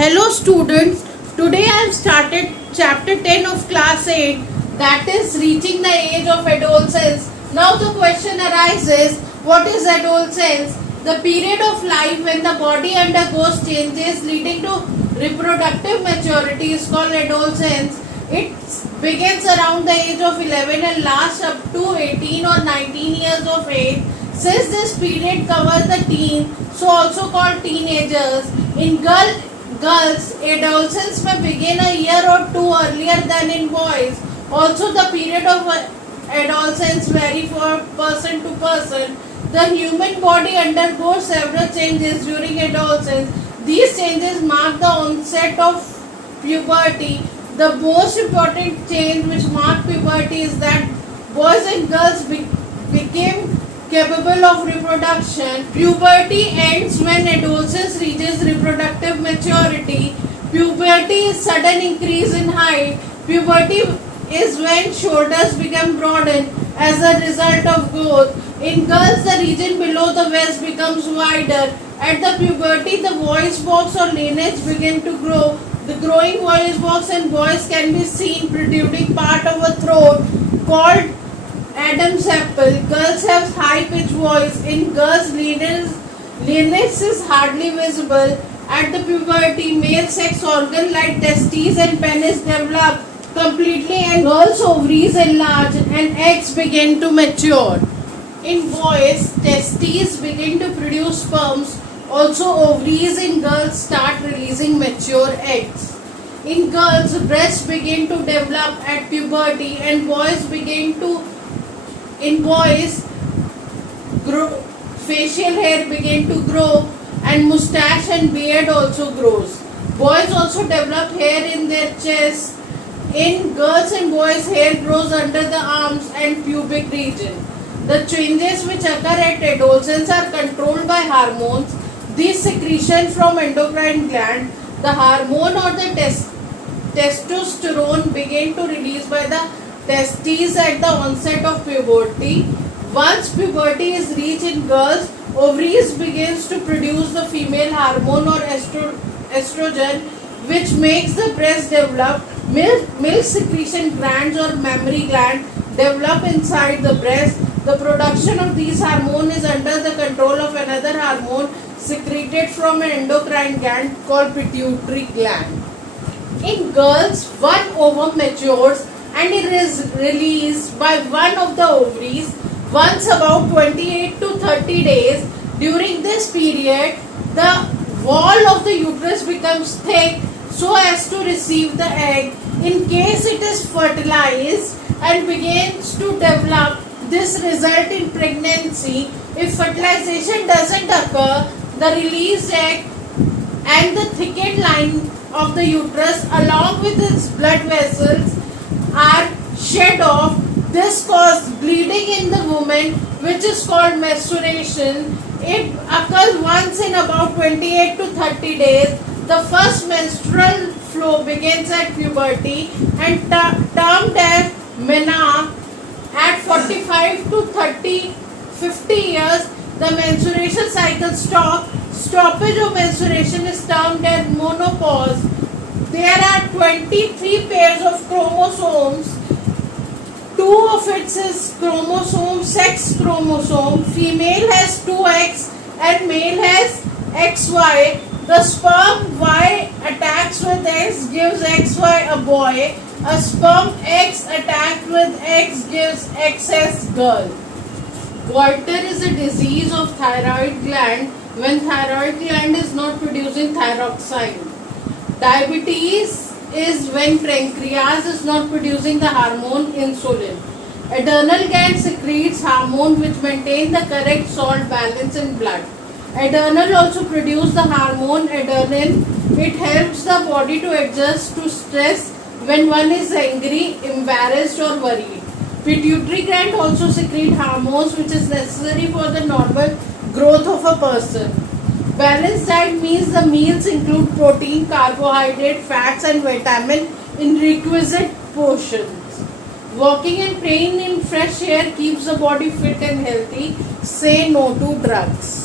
Hello students, today I have started chapter 10 of class 8, that is reaching the age of adolescence. Now the question arises, what is adolescence? The period of life when the body undergoes changes leading to reproductive maturity is called adolescence. It begins around the age of 11 and lasts up to 18 or 19 years of age. Since this period covers the teen, so also called teenagers, in girls, adolescence may begin a year or two earlier than in boys. Also, the period of adolescence vary from person to person. The human body undergoes several changes during adolescence. These changes mark the onset of puberty. The most important change which marked puberty is that boys and girls became capable of reproduction. Puberty ends when adolescence reaches reproductive maturity. Puberty is sudden increase in height. Puberty is when shoulders become broadened as a result of growth. In girls, the region below the waist becomes wider. At the puberty, the voice box or lineage begin to grow. The growing voice box in boys can be seen protruding part of a throat called Adam's apple. Girls have high pitched voice. In girls, lineage is hardly visible. At the puberty, male sex organ like testes and penis develop completely, and girls' ovaries enlarge and eggs begin to mature. In boys, testes begin to produce sperms. Also, ovaries in girls start releasing mature eggs. In girls, breasts begin to develop at puberty, and in boys, facial hair begin to grow, and mustache and beard also grows. Boys also develop hair in their chest. In girls and boys, hair grows under the arms and pubic region. The changes which occur at adolescence are controlled by hormones. These secretions from endocrine gland, the hormone or the testosterone begin to release by the testes at the onset of puberty. Once puberty is reached in girls, ovaries begins to produce the female hormone or estrogen, which makes the breast develop. Milk secretion glands or mammary gland develop inside the breast. The production of these hormones is under the control of another hormone secreted from an endocrine gland called pituitary gland. In girls, one ovum matures and it is released by one of the ovaries once about 28 to 30 days. During this period, the wall of the uterus becomes thick so as to receive the egg. In case it is fertilized and begins to develop, this results in pregnancy. If fertilization doesn't occur, the released egg and the thickened line of the uterus along with its blood vessels are shed off. This causes bleeding in the woman, which is called menstruation. It occurs once in about 28 to 30 days. The first menstrual flow begins at puberty and termed as menarche. At 45 to 50 years, the menstruation cycle stops. Stoppage of menstruation is termed as menopause. There are 23 pairs of chromosomes. Two of it is chromosome, sex chromosome. Female has 2X and male has XY. The sperm Y attacks with X gives XY a boy. A sperm X attacked with X gives XX girl. Goiter is a disease of thyroid gland when thyroid gland is not producing thyroxine. Diabetes is when pancreas is not producing the hormone insulin. Adrenal gland secretes hormone which maintain the correct salt balance in blood. Adrenal also produce the hormone adrenaline. It helps the body to adjust to stress when one is angry, embarrassed or worried. Pituitary gland also secrete hormones which is necessary for the normal growth of a person. Balanced diet means the meals include protein, carbohydrate, fats and vitamin in requisite portions. Walking and praying in fresh air keeps the body fit and healthy. Say no to drugs.